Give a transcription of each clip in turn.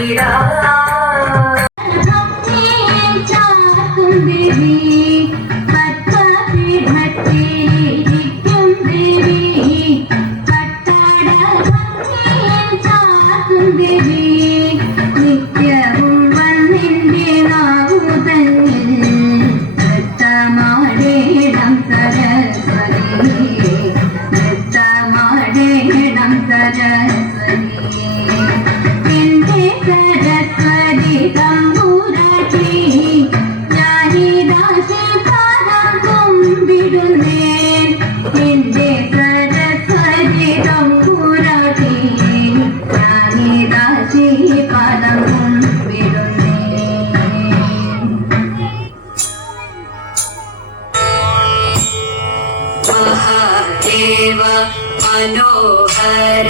वीरा महादेव मनोहर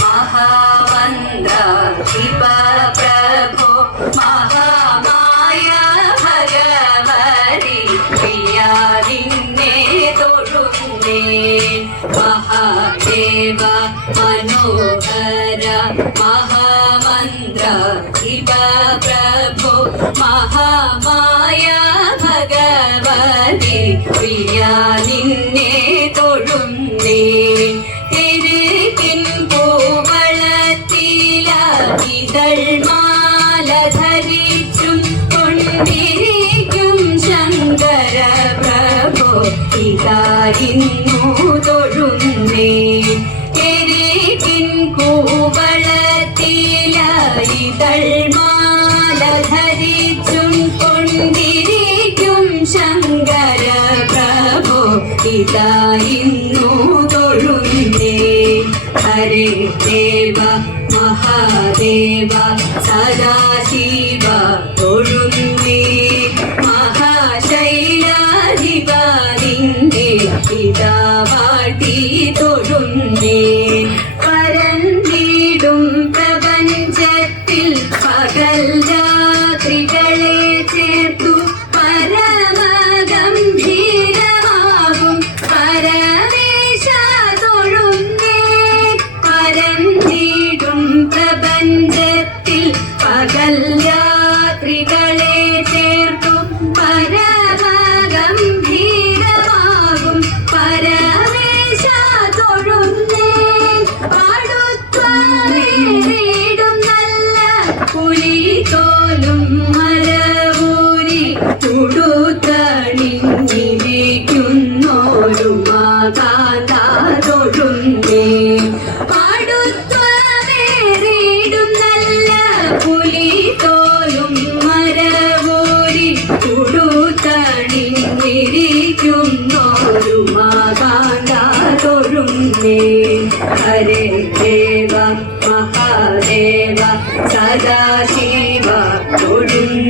महावन्द्र शिव प्रभो महामाया भगवति प्रिया निन्ने तोळुन्ने महादेव मनोहर महावन्द्र शिव प्रभो महामाया भगवति प्रिया निन्ने മാല ധരിച്ചും കൊണ്ടിരിക്കും ശങ്കര പ്രഭോ ഇതായിരുന്നു തൊഴുന്നേ എരികിൻ കൂവളത്തിലൈതൾ മാല ധരിച്ചും കൊണ്ടിരിക്കും ശങ്കര പ്രഭോ ഇതായിരുന്നു തൊഴുന്നേ ഹരേ ദേവ महादेव सदाशिव तोळुन्ने महाशैलाधिप निन्ने इदा वाटी तोळुन्ने परन्नीडुം പ്രപഞ്ചത്തിൽ പകൽ രാത്രികളെ ചേർത്തു പരമഗംഭീരമാകും പരമേശ തൊഴുന്നേ പരന്നീടും പ്രപഞ്ചത്തിൽ പകൽ രാത്രികളെ ചേർത്തു പരമഗംഭീരമാകും പരമേശ തൊഴുന്നേ പാടുത്വമേറിടും നല്ല പുലിതോലും മരവൂരി തുടുത്തണിഞ്ഞിരിക്കുന്നോരു മാതാന്ത തൊഴുന്നേ പുലിതോലും മരവൂരി തുടുത്തണിഞ്ഞിരിക്കുന്നോരു മാതാന്ത തൊഴുന്നേ ഹരേ ദേവ മഹാദേവ സദാശിവ തൊഴുന്നേ